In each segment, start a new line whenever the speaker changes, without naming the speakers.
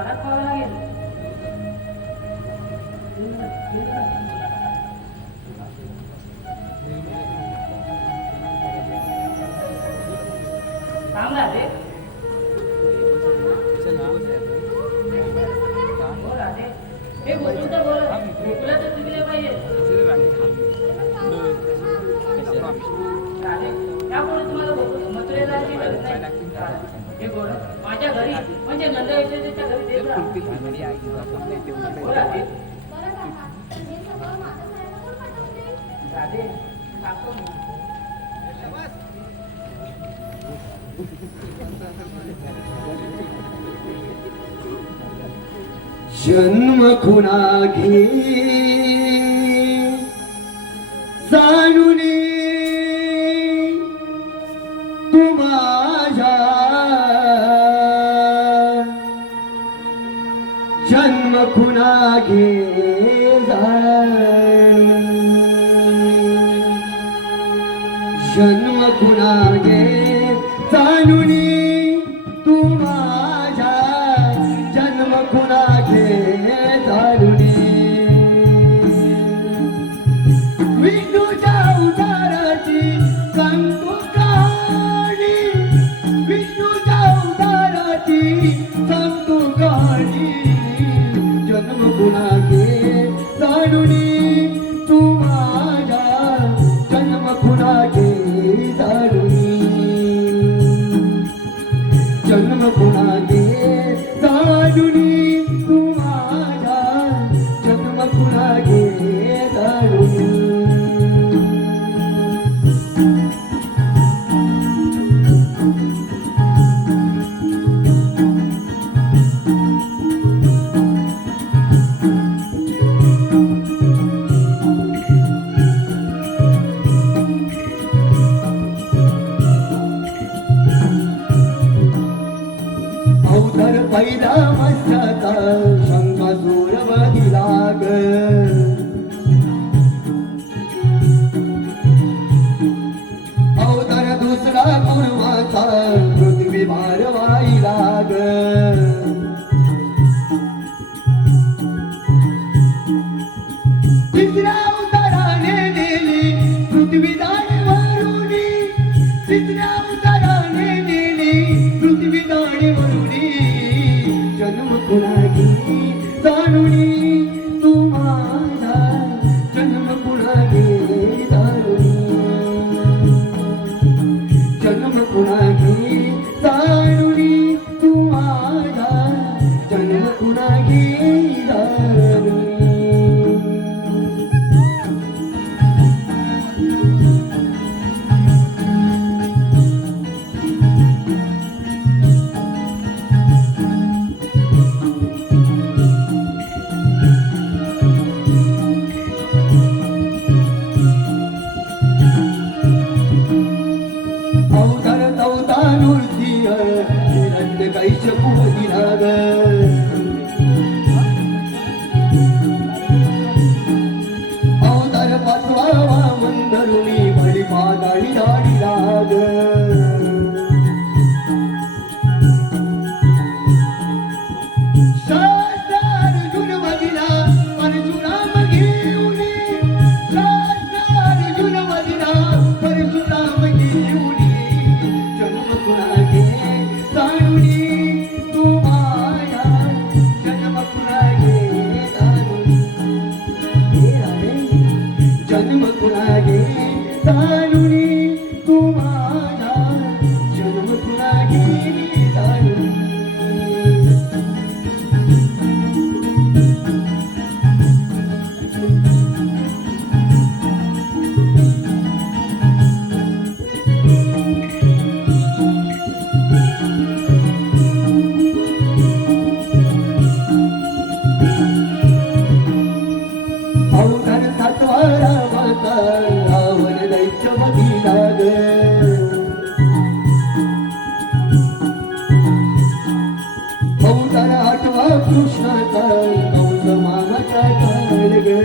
வணக்கம் தாங்களா அது हे बोल घरी म्हणजे
जन्म खुणा घे जाणून जन्म खुना घे जन्म खुना घे. जाणून तुम्हा జన్మ పునాదే సాయుని بيد ما तौतानुर्धीर निरंत कैश पोहिराग ಸಾಗಿ ಸಾ कृष्णाचा कंस मामाचा काल ग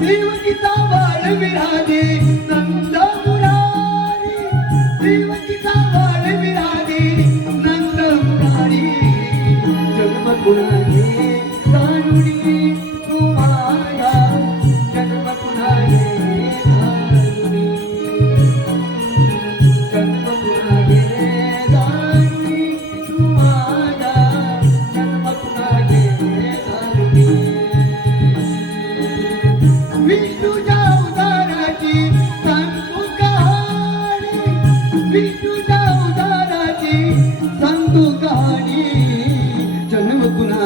देवगीता बाल विराजे.